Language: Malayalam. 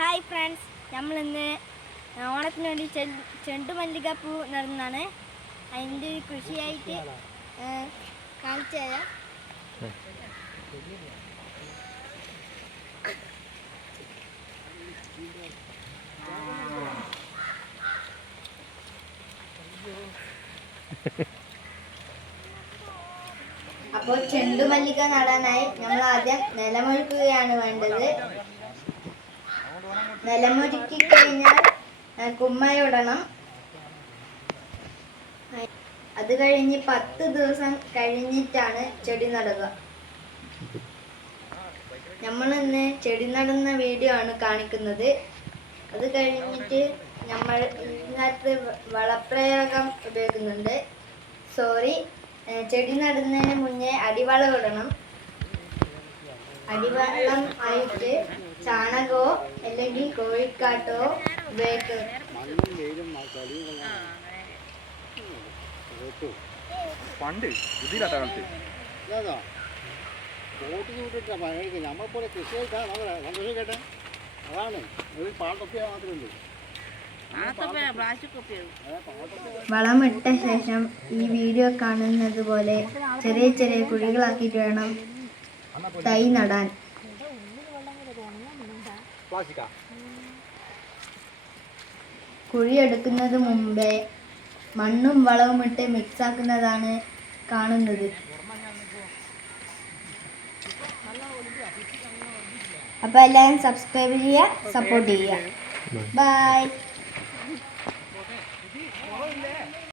ഹായ് ഫ്രണ്ട്സ്, നമ്മളിന്ന് ഓണത്തിന് വേണ്ടി ചെണ്ടുമല്ലികപ്പൂ നടുന്നതാണ്. അതിൻ്റെ കൃഷിയായിട്ട് കാണിച്ചു തരാം. അപ്പോൾ ചെണ്ടുമല്ലിക നടാനായി നമ്മൾ ആദ്യം നിലമൊരുക്കുകയാണ് വേണ്ടത്. നിലമൊരുക്കി കഴിഞ്ഞാൽ കുമ്മയിടണം. അത് കഴിഞ്ഞ് 10 ദിവസം കഴിഞ്ഞിട്ടാണ് ചെടി നടുക. നമ്മളിന്ന് ചെടി നടുന്ന വീഡിയോ ആണ് കാണിക്കുന്നത്. അത് കഴിഞ്ഞിട്ട് നമ്മൾ ഇതിനകത്ത് വളപ്രയോഗം ഉപയോഗിക്കുന്നുണ്ട്. ചെടി നടുന്നതിന് മുന്നേ അടിവളം ഇടണം. അടിവളം ആയിട്ട് ചാണകമോ അല്ലെങ്കിൽ കോഴിക്കാട്ടോ ഉപയോഗിക്കും. പണ്ട് ഇതിലാട്ടെ നമ്മളെപ്പോലെ കൃഷിയായിട്ടാണ് സന്തോഷം കേട്ടെ. അതാണ് ഒരു പാട്ടൊക്കെ മാത്രമേ. വളമിട്ട ശേഷം ഈ വീഡിയോ കാണുന്നത് പോലെ ചെറിയ ചെറിയ കുഴികളാക്കിയിട്ട് വേണം തൈ നടാൻ. കുഴിയെടുക്കുന്നത് മുമ്പേ മണ്ണും വളവും ഇട്ട് മിക്സാക്കുന്നതാണ് കാണുന്നത്. അപ്പോൾ എല്ലാവരും സബ്സ്ക്രൈബ് ചെയ്യുക, സപ്പോർട്ട് ചെയ്യുക. ബൈ.